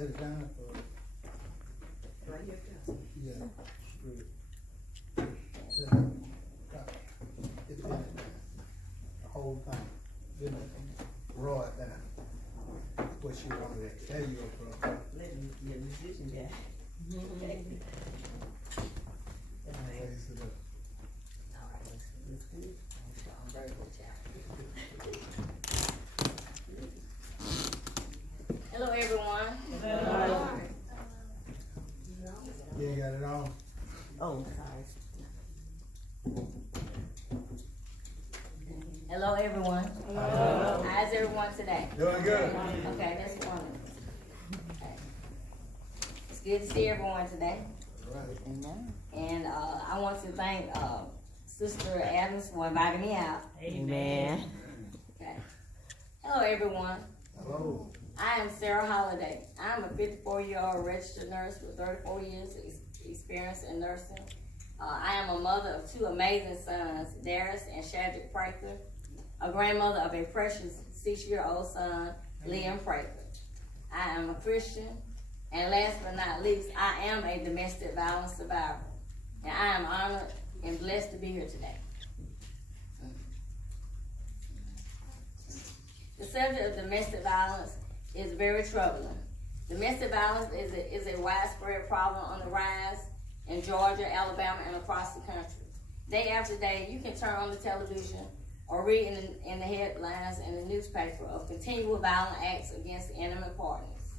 Let it down for, Right here, Council. yeah, screw it. Get it down, the whole thing, then roll it down. What she wanted it, there you go, bro. Let me be a musician guy. Raise it up. Alright, let's do it. I'm very good, child. Hello, everyone. You ain't got it on? Oh, sorry. Hello, everyone. Hello. How's everyone today? Doing good. Okay, that's wonderful. Okay. It's good to see everyone today. Right. And I want to thank Sister Adams for inviting me out. Amen. Okay. Hello, everyone. Hello. I am Sarah Holiday. I'm a 54-year-old registered nurse with 34 years experience in nursing. I am a mother of two amazing sons, Darius and Shadrick Prather, a grandmother of a precious 6-year-old son, Liam Prather. I am a Christian, and last but not least, I am a domestic violence survivor, and I am honored and blessed to be here today. The subject of domestic violence is very troubling. Domestic violence is a widespread problem on the rise in Georgia, Alabama, and across the country. Day after day, you can turn on the television or read in the headlines in the newspaper of continual violent acts against intimate partners.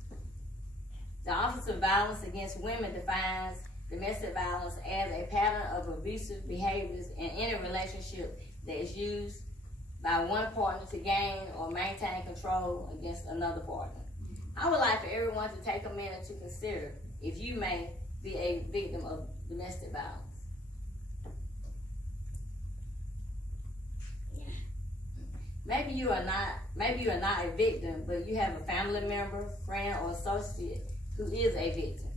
The Office of Violence Against Women defines domestic violence as a pattern of abusive behaviors in any relationship that is used by one partner to gain or maintain control against another partner. I would like for everyone to take a minute to consider if you may be a victim of domestic violence. Maybe you are not a victim, but you have a family member, friend, or associate who is a victim.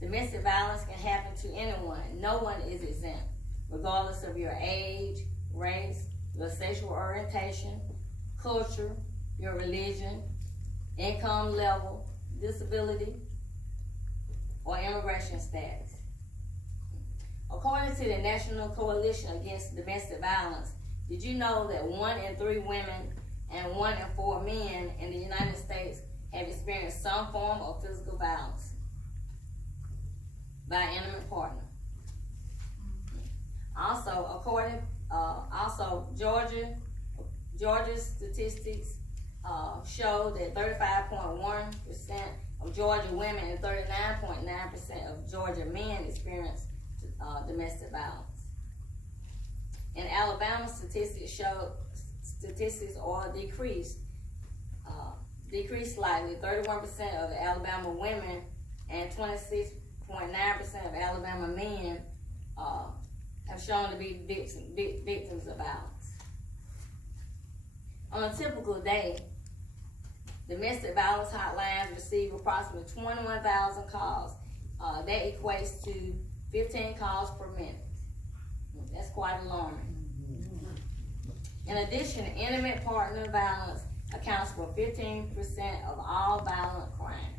Domestic violence can happen to anyone. No one is exempt, regardless of your age, race, your sexual orientation, culture, your religion, income level, disability, or immigration status. According to the National Coalition Against Domestic Violence, did you know that 1 in 3 women and 1 in 4 men in the United States have experienced some form of physical violence by an intimate partner? Also, Georgia's statistics show that 35.1% of Georgia women and 39.9% of Georgia men experience domestic violence. In Alabama, statistics are decreased slightly. 31% of Alabama women and 26.9% of Alabama men have shown to be victims of violence. On a typical day, domestic violence hotlines receive approximately 21,000 calls. That equates to 15 calls per minute. That's quite alarming. In addition, intimate partner violence accounts for 15% of all violent crimes.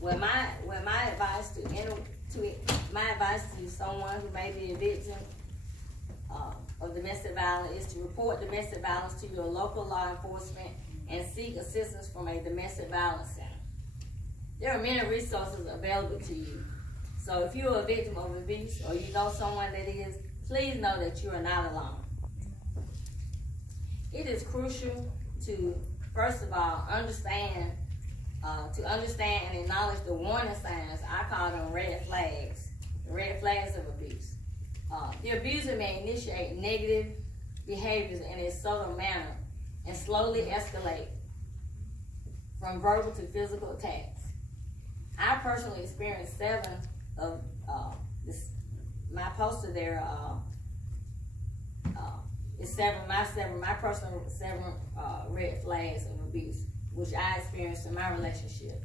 Well, my advice to someone who may be a victim of domestic violence is to report domestic violence to your local law enforcement and seek assistance from a domestic violence center. There are many resources available to you. So if you're a victim of abuse or you know someone that is, please know that you are not alone. It is crucial to, first of all, understand and acknowledge the warning signs. I call them red flags, the red flags of abuse. The abuser may initiate negative behaviors in a subtle manner and slowly escalate from verbal to physical attacks. I personally experienced 7 of my poster there is 7 my personal 7 red flags of abuse which I experienced in my relationship,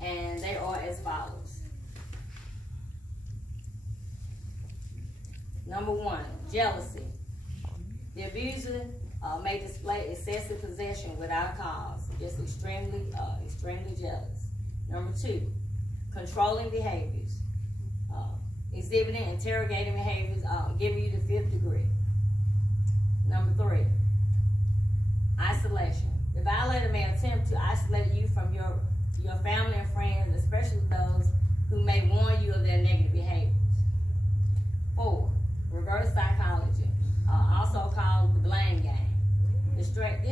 and they are as follows. Number 1, jealousy. The abuser may display excessive possession without a cause, just extremely jealous. Number 2, controlling behaviors, exhibiting interrogating behaviors, giving you the 5th degree. Number 3, isolation. The violator may attempt to isolate you from your family and friends, especially those who may warn you of their negative behaviors. 4, reverse psychology, also called the blame game. This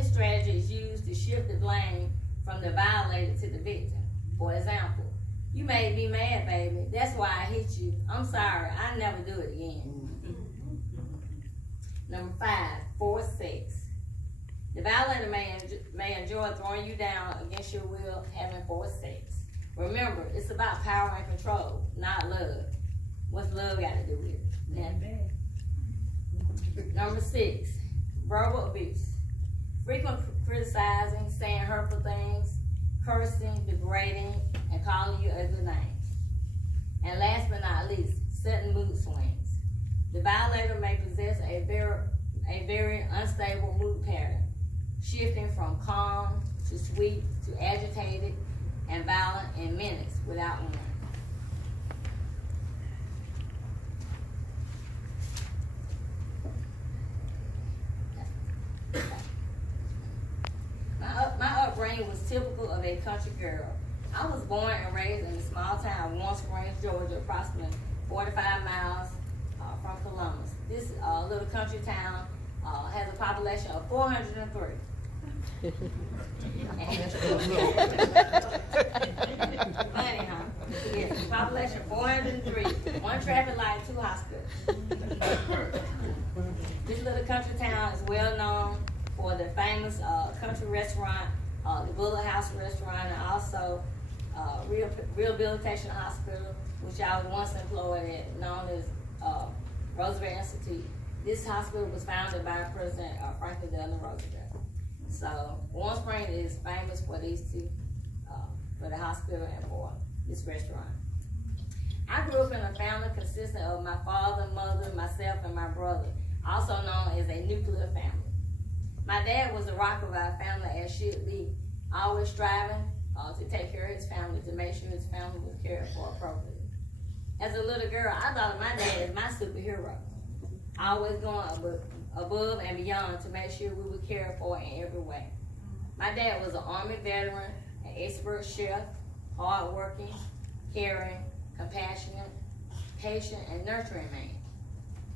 strategy is used to shift the blame from the violator to the victim. For example, you made me mad, baby. That's why I hit you. I'm sorry. I never do it again. Number 5, forced sex. The violator may enjoy throwing you down against your will, having forced sex. Remember, it's about power and control, not love. What's love got to do with it? Nothing. Number 6, verbal abuse. Frequent criticizing, saying hurtful things, cursing, degrading, and calling you ugly names. And last but not least, sudden mood swings. The violator may possess a very unstable mood pattern, shifting from calm to sweet to agitated and violent in minutes without warning. My upbringing was typical of a country girl. I was born and raised in the small town of Warm Springs, Georgia, approximately 45 miles from Columbus. This little country town has a population of 403. Funny, huh? Yes, population 403. 1 traffic light, 2 hospitals. This little country town is well known for the famous country restaurant, the Bullet House restaurant, and also Rehabilitation Hospital, which I was once employed at, known as Roosevelt Institute. This hospital was founded by President Franklin Delano Roosevelt. So Warm Springs is famous for these two, for the hospital and for this restaurant. I grew up in a family consisting of my father, mother, myself, and my brother, also known as a nuclear family. My dad was the rock of our family, as should be, always striving to take care of his family, to make sure his family was cared for appropriately. As a little girl, I thought of my dad as my superhero, always going above and beyond to make sure we were cared for in every way. My dad was an Army veteran, an expert chef, hardworking, caring, compassionate, patient, and nurturing man.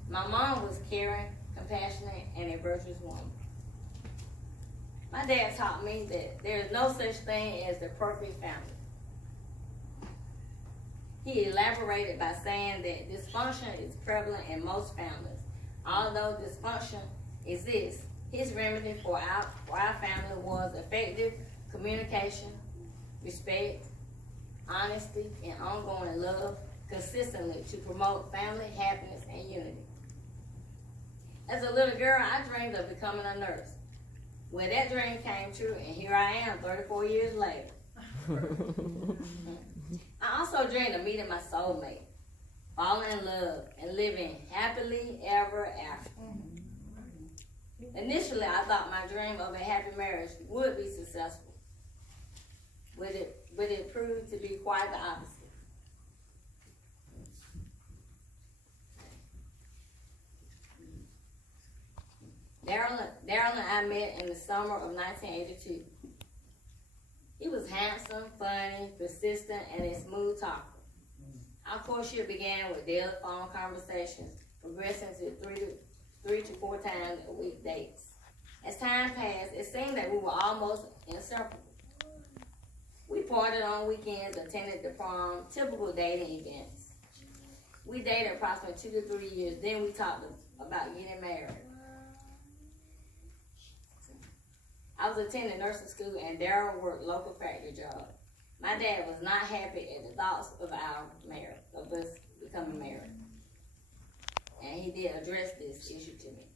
My mom was caring, compassionate, and a virtuous woman. My dad taught me that there is no such thing as the perfect family. He elaborated by saying that dysfunction is prevalent in most families. Although dysfunction exists, his remedy for our family was effective communication, respect, honesty, and ongoing love consistently to promote family happiness and unity. As a little girl, I dreamed of becoming a nurse. Well, that dream came true, and here I am 34 years later. I also dreamed of meeting my soulmate, falling in love, and living happily ever after. Initially, I thought my dream of a happy marriage would be successful, but it proved to be quite the opposite. Daryl and I met in the summer of 1982. He was handsome, funny, persistent, and a smooth talker. Our courtship began with daily phone conversations, progressing to three to four times a week dates. As time passed, it seemed that we were almost inseparable. We partied on weekends, attended the prom, typical dating events. We dated approximately 2 to 3 years, then we talked about getting married. I was attending nursing school, and Daryl worked local factory job. My dad was not happy at the thoughts of our marriage, of us becoming married. And he did address this issue to me.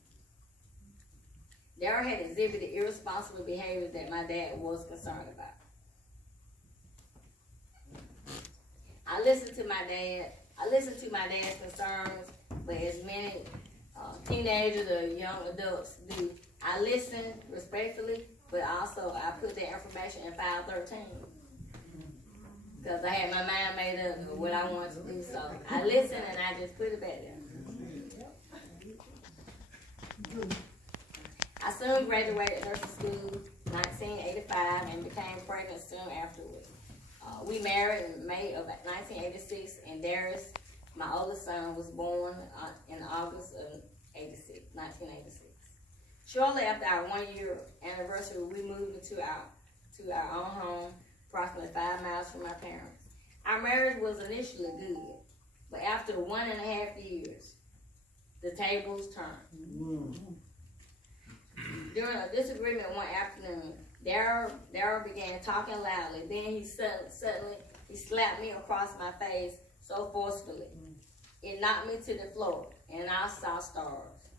Daryl had exhibited irresponsible behavior that my dad was concerned about. I listened to my dad's concerns, but as many teenagers or young adults do. I listen respectfully, but also I put that information in file 13. Because I had my mind made up of what I wanted to do, so I listened and I just put it back there. I soon graduated nursing school 1985 and became pregnant soon afterwards. We married in May of 1986, and Darius, my oldest son, was born in August of 1986. Shortly after our 1-year anniversary, we moved into our own home, approximately 5 miles from my parents. Our marriage was initially good, but after 1.5 years, the tables turned. During a disagreement one afternoon, Daryl began talking loudly. Then he suddenly slapped me across my face so forcefully. It knocked me to the floor, and I saw stars.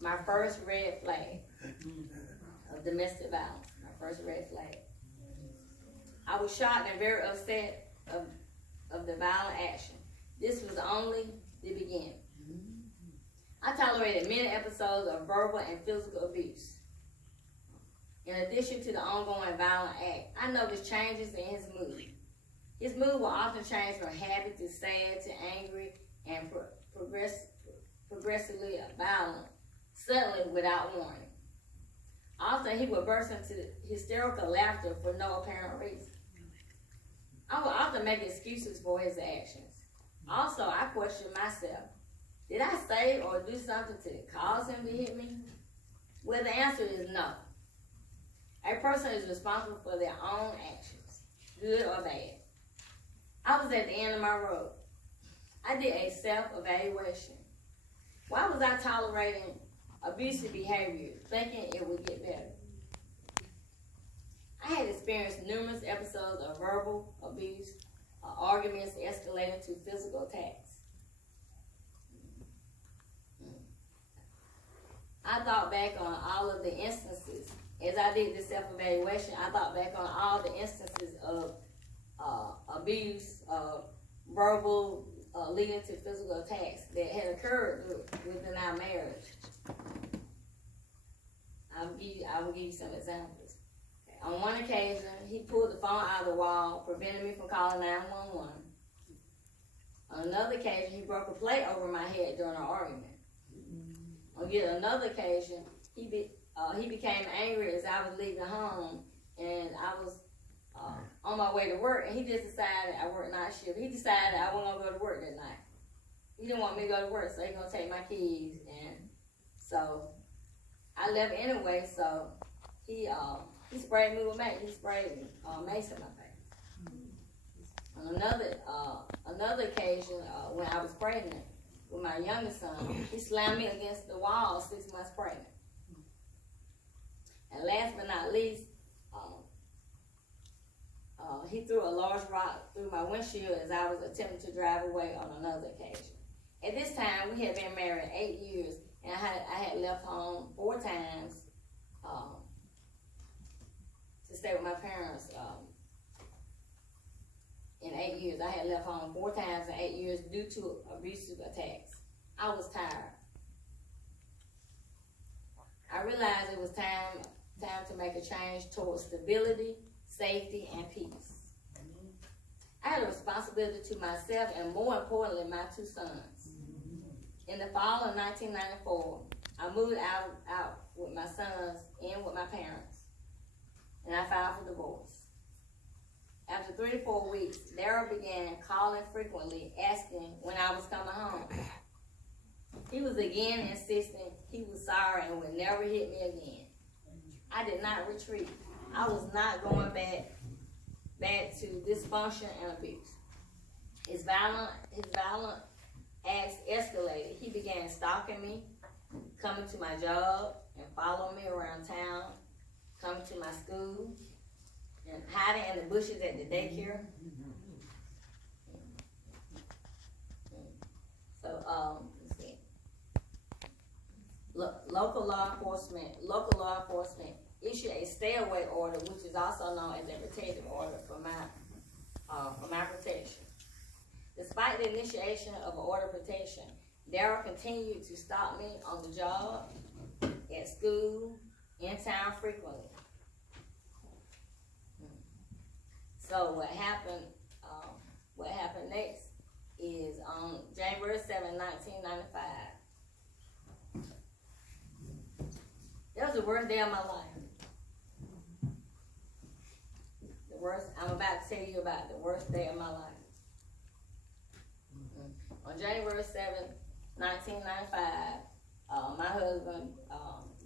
My first red flag of domestic violence. My first red flag. I was shocked and very upset of the violent action. This was only the beginning. I tolerated many episodes of verbal and physical abuse. In addition to the ongoing violent act, I noticed changes in his mood. His mood will often change from happy to sad to angry and progressively violent, suddenly without warning. Often he would burst into hysterical laughter for no apparent reason. I would often make excuses for his actions. Also, I questioned myself. Did I say or do something to cause him to hit me? Well, the answer is no. A person is responsible for their own actions, good or bad. I was at the end of my rope. I did a self-evaluation. Why was I tolerating abusive behavior, thinking it would get better? I had experienced numerous episodes of verbal abuse, arguments escalating to physical attacks. I thought back on all of the instances. As I did this self-evaluation, I thought back on all the instances of abuse, verbal, leading to physical attacks that had occurred within our marriage. I will give you some examples. Okay. On one occasion, he pulled the phone out of the wall, preventing me from calling 911. On another occasion, he broke a plate over my head during an argument. On yet another occasion, he became angry as I was leaving home, and I was on my way to work, and he just decided I worked night shift. He decided I wasn't gonna go to work that night. He didn't want me to go to work, so he gonna take my keys, and so I left anyway. So he sprayed me with mace. He sprayed mace in my face. On another occasion, when I was pregnant with my youngest son, he slammed me against the wall 6 months pregnant. And last but not least, he threw a large rock through my windshield as I was attempting to drive away on another occasion. At this time, we had been married 8 years, and I had left home 4 times to stay with my parents. In 8 years, I had left home 4 times in 8 years due to abusive attacks. I was tired. I realized it was time to make a change towards stability, safety, and peace. I had a responsibility to myself and, more importantly, my 2 sons. In the fall of 1994, I moved out with my sons in with my parents, and I filed for divorce. After 3 to 4 weeks, Daryl began calling frequently, asking when I was coming home. He was again insisting he was sorry and would never hit me again. I did not retreat. I was not going back to dysfunction and abuse. His violent acts escalated. He began stalking me, coming to my job and following me around town, coming to my school, and hiding in the bushes at the daycare. So, let's see. Local law enforcement issued a stay-away order, which is also known as a protective order for my protection. Despite the initiation of an order of protection, Daryl continued to stop me on the job, at school, in town frequently. So what happened next is on January 7, 1995. That was the worst day of my life. The worst, I'm about to tell you about the worst day of my life. On January 7th, 1995, my husband,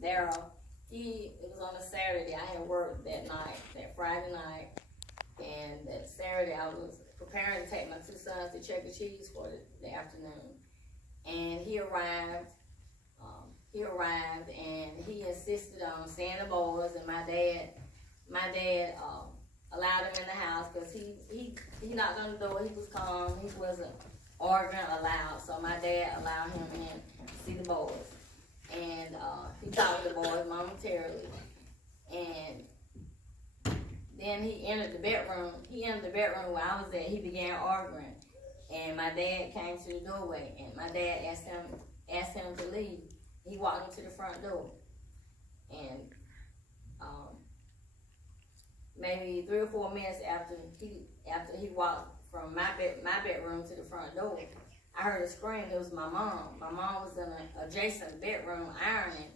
Daryl, it was on a Saturday. I had worked that night, that Friday night, and that Saturday I was preparing to take my two sons to Chuck E. Cheese for the afternoon. And he arrived and he insisted on seeing the boys, and my dad allowed him in the house because he knocked on the door. He was calm. He wasn't arguing aloud. So my dad allowed him in to see the boys. And he talked to the boys momentarily. And then he entered the bedroom. Where I was at. He began arguing. And my dad came to the doorway. And my dad asked him to leave. He walked into the front door. And maybe 3 or 4 minutes after he walked from my bedroom to the front door, I heard a scream. It was my mom. My mom was in an adjacent bedroom ironing,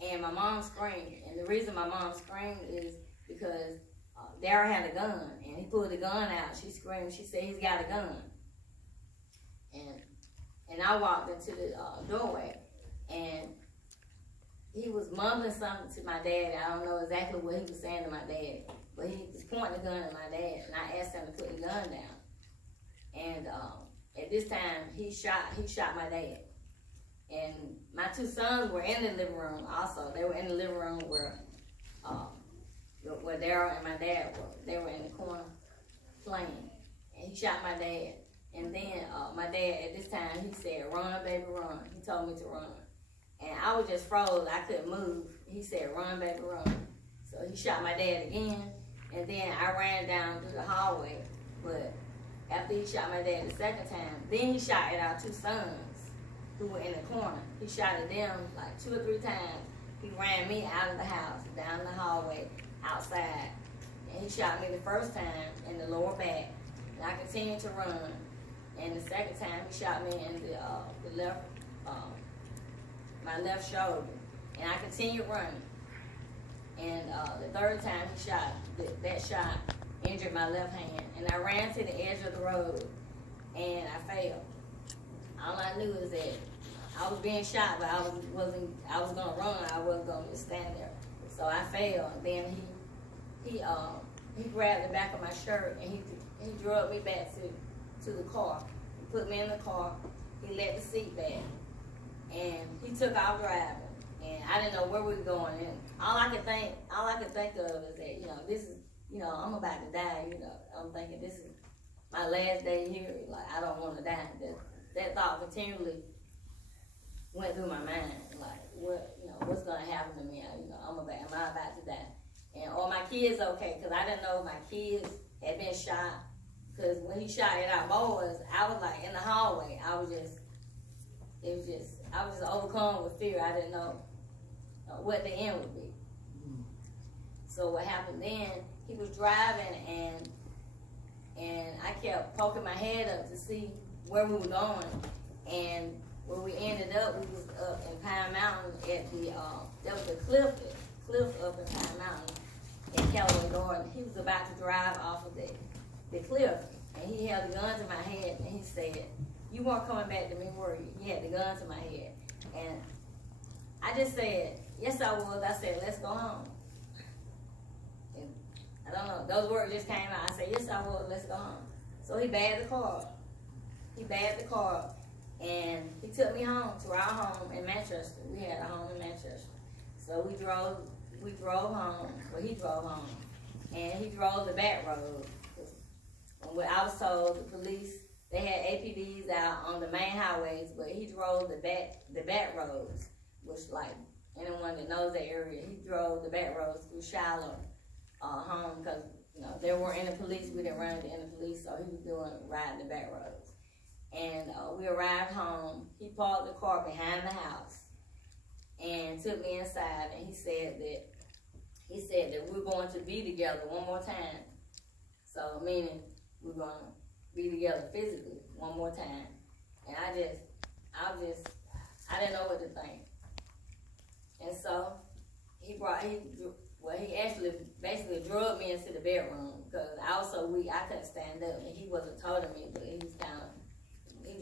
and my mom screamed. And the reason my mom screamed is because Daryl had a gun, and he pulled the gun out. She screamed. She said, "He's got a gun." And I walked into the doorway, and he was mumbling something to my dad. I don't know exactly what he was saying to my dad, but he was pointing the gun at my dad, and I asked him to put the gun down. And at this time, he shot my dad. And my two sons were in the living room also. They were in the living room where Daryl and my dad were. They were in the corner playing. And he shot my dad. And then my dad, at this time, he said, "Run, baby, run." He told me to run. And I was just froze. I couldn't move. He said, "Run, baby, run." So he shot my dad again. And then I ran down through the hallway. But after he shot my dad the second time, then he shot at our two sons who were in the corner. He shot at them like 2 or 3 times. He ran me out of the house, down the hallway, outside. And he shot me the first time in the lower back. And I continued to run. And the second time, he shot me in the left, my left shoulder. And I continued running. And the third time he shot, that shot injured my left hand. And I ran to the edge of the road, and I fell. All I knew is that I was being shot, but I was gonna run. I wasn't gonna just stand there. So I fell, and then he grabbed the back of my shirt, and he drug me back to the car. He put me in the car. He let the seat back, and he took off driving. And I didn't know where we were going. And all I could think of is that, this is, I'm about to die. I'm thinking this is my last day here. Like, I don't want to die. That thought continually went through my mind. Like, what's going to happen to me? Am I about to die? And are my kids okay? Because I didn't know if my kids had been shot. Because when he shot at our boys, I was like in the hallway. I was just overcome with fear. I didn't know what the end would be. So what happened then, he was driving, and I kept poking my head up to see where we were going. And where we ended up, we was up in Pine Mountain at there was a cliff up in Pine Mountain in Callaway Garden. He was about to drive off of the cliff, and he held the gun to my head, and he said, "You weren't coming back to me, were you?" He had the gun to my head. And I just said, "Yes, I was." I said, "Let's go home." And I don't know, those words just came out. I said, "Yes, I was, let's go home." So he bagged the car. And he took me home to our home in Manchester. We had a home in Manchester. So we drove home. Well, he drove home. And he drove the back road. When I was told, the police, they had APDs out on the main highways, but he drove the back roads, which, like, anyone that knows that area, he drove the back roads through Shiloh home, because there weren't any police. We didn't run into any police, so he was riding the back roads. And we arrived home. He parked the car behind the house and took me inside, and he said that we're going to be together one more time. So meaning we're gonna be together physically one more time. And I didn't know what to think. And so he actually basically drugged me into the bedroom because I was so weak I couldn't stand up, and he wasn't toting me, but he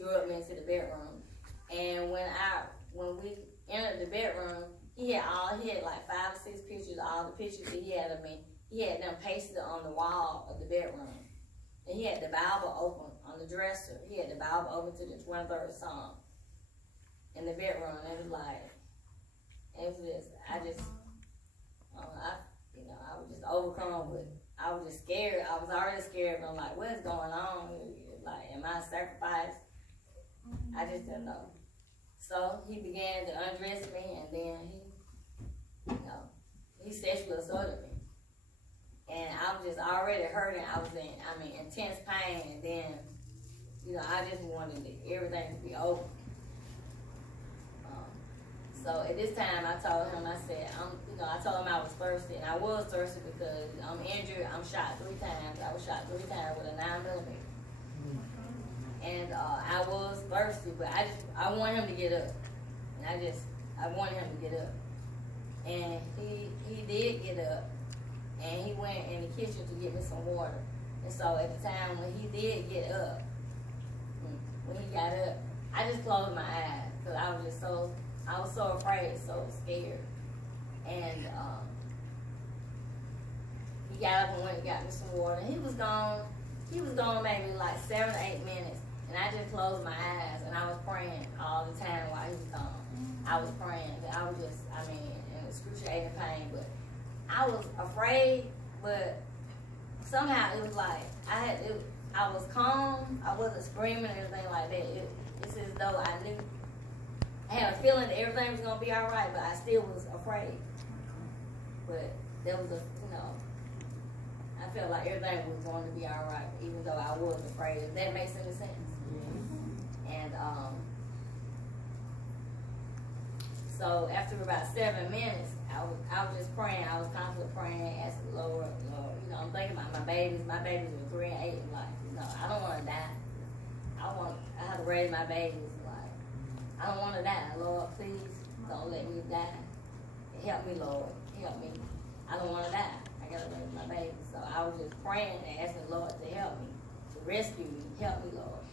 drugged me into the bedroom. And when we entered the bedroom, he had like 5 or 6 pictures, all the pictures that he had of me. He had them pasted on the wall of the bedroom. And he had the Bible open on the dresser. He had the Bible open to the 23rd Psalm in the bedroom. And it was just, I was just overcome with, I was just scared. I was already scared, but I'm like, what is going on? Like, am I sacrificed? I just didn't know. So he began to undress me, and then he sexually assaulted me. And I was just already hurting. I was in, intense pain, and then, I just wanted everything to be over. So at this time, I told him, I said, I told him I was thirsty, and I was thirsty because I'm injured. I'm shot 3 times. I was shot 3 times with a 9mm. And I was thirsty, but I wanted him to get up. And I wanted him to get up. And he did get up, and he went in the kitchen to get me some water. And so at the time when he did get up, when he got up, I just closed my eyes because I was so afraid, so scared. And he got up and went and got me some water. And he was gone maybe like 7 or 8 minutes. And I just closed my eyes, and I was praying all the time while he was gone. I was praying. I was just, in excruciating pain. But I was afraid, but somehow it was like, I was calm. I wasn't screaming or anything like that. It's as though I knew. I had a feeling that everything was going to be all right, but I still was afraid. But there was I felt like everything was going to be all right, even though I was afraid. If that makes any sense. And so after about 7 minutes, I was just praying. I was constantly praying, asking the Lord, I'm thinking about my babies. My babies were 3 and 8. Like, I don't want to die. I have to raise my babies. Like, I don't want to die. Lord, please don't let me die. Help me, Lord. Help me. I don't want to die. I got to raise my babies. So I was just praying and asking the Lord to help me, to rescue me. Help me, Lord.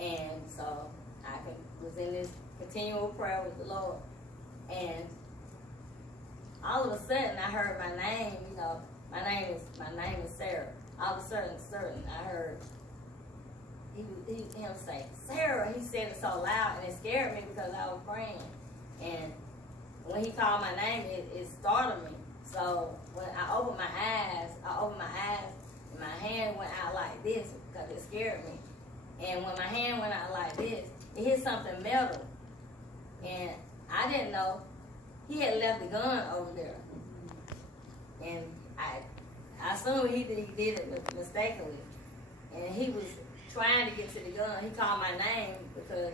And so I was in this continual prayer with the Lord. And all of a sudden I heard my name, my name is Sarah. All of a sudden I heard him say, Sarah. He said it so loud, and it scared me because I was praying. And when he called my name, it startled me. So when I opened my eyes, and my hand went out like this because it scared me. And when my hand went out like this, it hit something metal. And I didn't know he had left the gun over there. And I assumed he did it mistakenly. And he was trying to get to the gun. He called my name because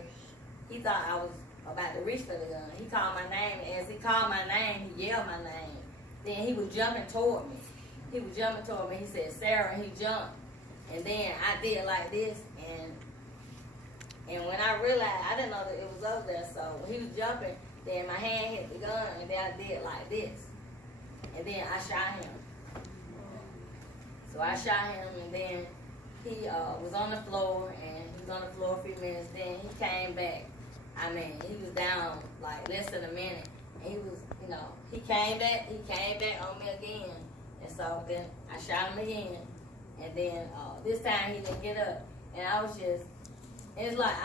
he thought I was about to reach for the gun. He called my name. As he called my name, he yelled my name. Then he was jumping toward me. He said, Sarah, and he jumped. And then I did like this. And when I realized, I didn't know that it was up there. So when he was jumping, then my hand hit the gun, and then I did like this. And then I shot him. So I shot him, and then he was on the floor, and he was on the floor a few minutes. Then he came back. He was down like less than a minute. And he was, he came back on me again. And so then I shot him again. And then this time he didn't get up. And I was just, it's like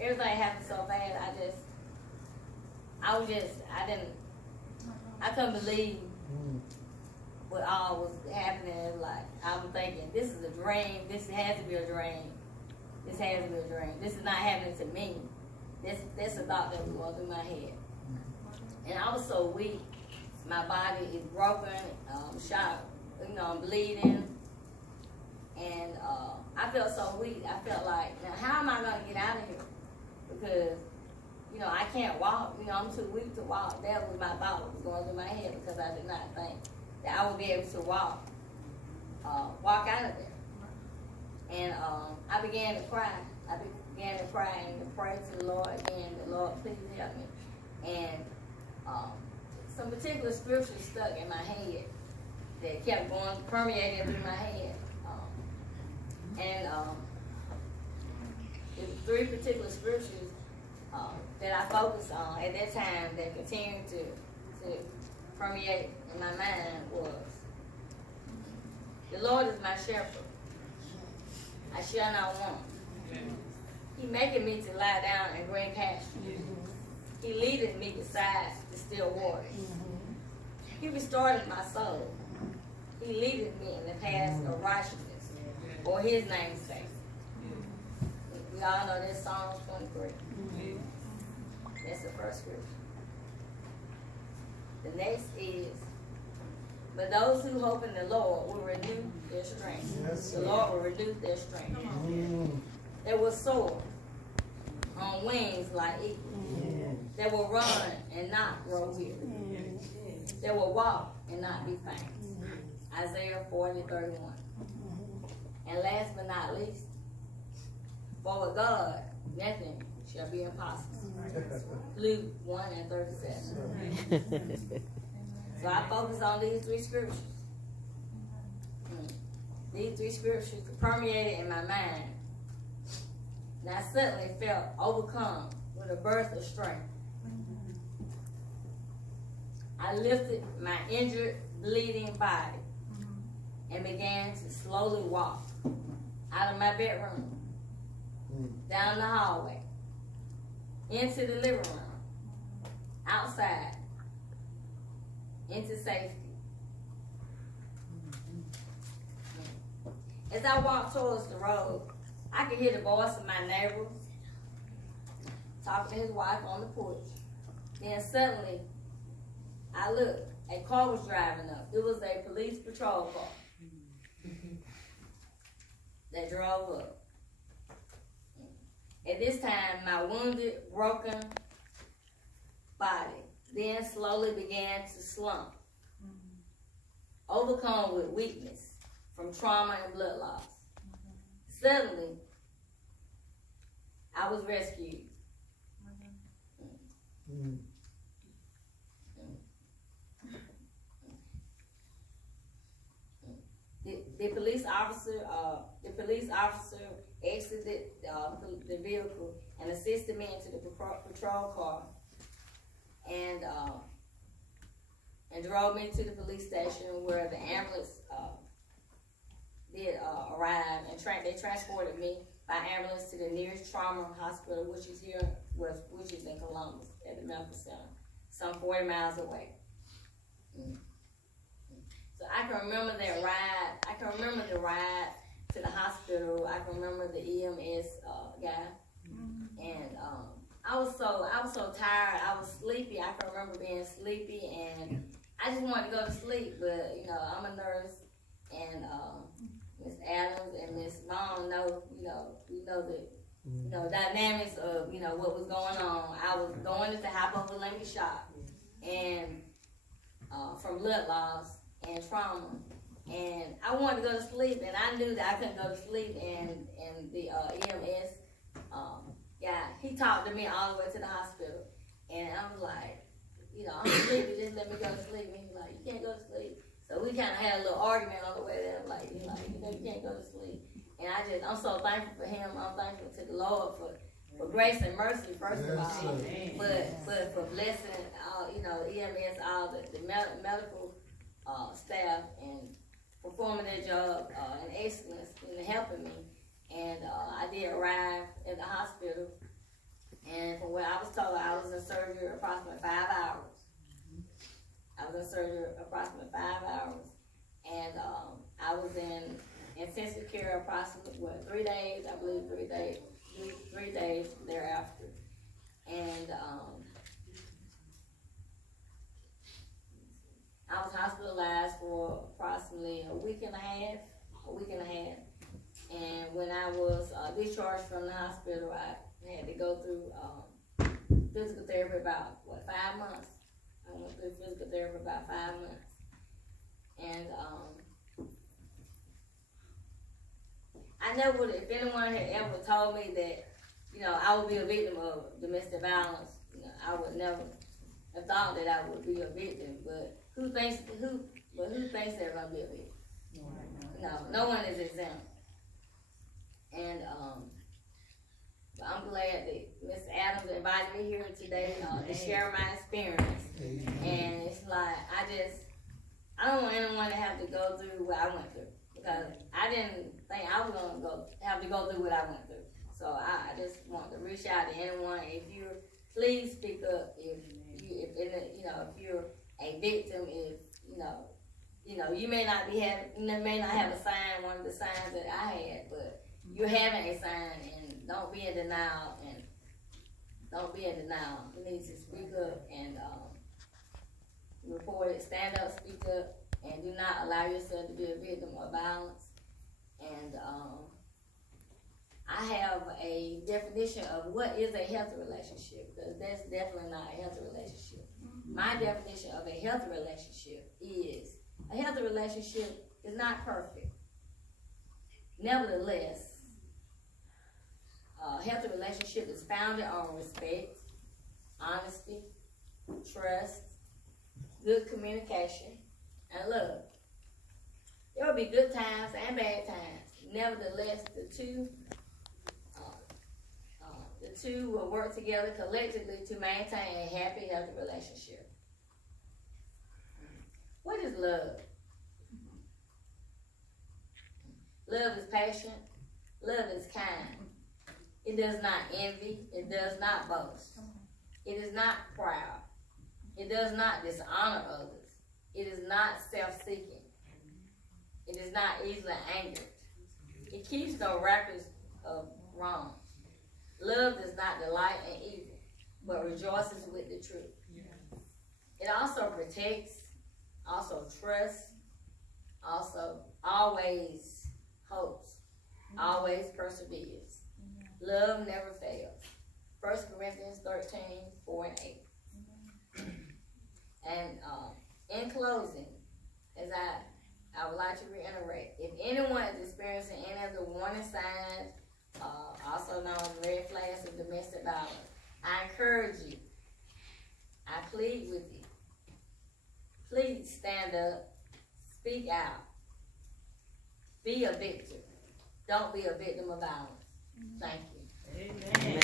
everything happened so fast. I couldn't believe what all was happening. Like, I was thinking, this is a dream. This has to be a dream. This is not happening to me. That's a thought that was going through my head. And I was so weak. My body is broken, shot, I'm bleeding. And I felt so weak. I felt like, now how am I gonna get out of here? Because, you know, I can't walk. You know, I'm too weak to walk. That was my thought that was going through my head because I did not think that I would be able to walk out of there. And I began to cry. I began to cry and to pray to the Lord again. The Lord, please help me. And some particular scriptures stuck in my head that kept going, permeating through my head. There were 3 particular scriptures that I focused on at that time that continued to permeate in my mind was, the Lord is my shepherd. I shall not want. He maketh me to lie down in green pastures. He leadeth me beside the still waters. He restored my soul. He leadeth me in the paths of righteousness for his name's sake. We all know that's Psalms 23. That's the first scripture. The next is, but those who hope in the Lord will renew their strength. Yes, The Lord will renew their strength. They will soar on wings like eagles. They will run and not grow weary. They will walk and not be faint. Isaiah 40:31. And last but not least, for with God, nothing shall be impossible. Luke 1:37. So I focus on these 3 scriptures. These 3 scriptures permeated in my mind. And I suddenly felt overcome with a burst of strength. I lifted my injured, bleeding body and began to slowly walk out of my bedroom, down the hallway, into the living room, outside, into safety. As I walked towards the road, I could hear the voice of my neighbor talking to his wife on the porch. Then suddenly, I looked. A car was driving up. It was a police patrol car that drove up. At this time, my wounded, broken body then slowly began to slump, overcome with weakness from trauma and blood loss. Suddenly, I was rescued. The police officer exited the vehicle and assisted me into the patrol car and drove me to the police station where the ambulance did arrive, and they transported me by ambulance to the nearest trauma hospital, which is in Columbus at the medical center, some 40 miles away. So I can remember that ride. I can remember the ride to the hospital. I can remember the EMS guy, and I was so tired. I was sleepy. I can remember being sleepy, and I just wanted to go to sleep. But you know, I'm a nurse, and Miss Adams and Miss Vaughn know, we know the dynamics of what was going on. I was going into hypothalamic shock, and from blood loss and trauma, and I wanted to go to sleep, and I knew that I couldn't go to sleep, and the EMS guy, he talked to me all the way to the hospital, and I was like, I'm sleepy, just let me go to sleep, and he was like, you can't go to sleep. So we kind of had a little argument on the way there, like you can't go to sleep, and I'm so thankful for him. I'm thankful to the Lord for grace and mercy, first of all, but for blessing, EMS, all the medical staff, and performing their job in excellence and helping me. And I did arrive at the hospital, and from what I was told, I was in surgery approximately 5 hours. I was in surgery approximately 5 hours, and I was in intensive care approximately 3 days, I believe 3 days thereafter. And I was hospitalized for approximately a week and a half. And when I was discharged from the hospital, I had to go through physical therapy about 5 months. I went through physical therapy about 5 months, and I never would. If anyone had ever told me that, I would be a victim of domestic violence, I would never have thought that I would be a victim. But who thinks they're gonna be a victim? No one is exempt. And but I'm glad that Ms. Adams invited me here today to share my experience. And it's like I don't want anyone to have to go through what I went through, because I didn't think I was gonna have to go through what I went through. So I just want to reach out to anyone. If you're, please speak up. If you're a victim, if you may not have a sign, one of the signs that I had, but you're having a sign, and don't be in denial. You need to speak up and report it. Stand up, speak up, and do not allow yourself to be a victim of violence. And I have a definition of what is a healthy relationship, because that's definitely not a healthy relationship. My definition of a healthy relationship is a healthy relationship is not perfect. Nevertheless, a healthy relationship is founded on respect, honesty, trust, good communication, and love. There will be good times and bad times. Nevertheless, the two will work together collectively to maintain a happy, healthy relationship. What is love? Love is patient. Love is kind. It does not envy. It does not boast. It is not proud. It does not dishonor others. It is not self-seeking. It is not easily angered. It keeps no records of wrong. Love does not delight in evil, but rejoices with the truth. It also protects, also trusts, also always hopes, always perseveres. Love never fails. 1 Corinthians 13:4-8. And in closing, as I would like to reiterate, if anyone is experiencing any of the warning signs, also known as red flags of domestic violence, I encourage you, I plead with you, please stand up, speak out, be a victim. Don't be a victim of violence. Thank you. Amen.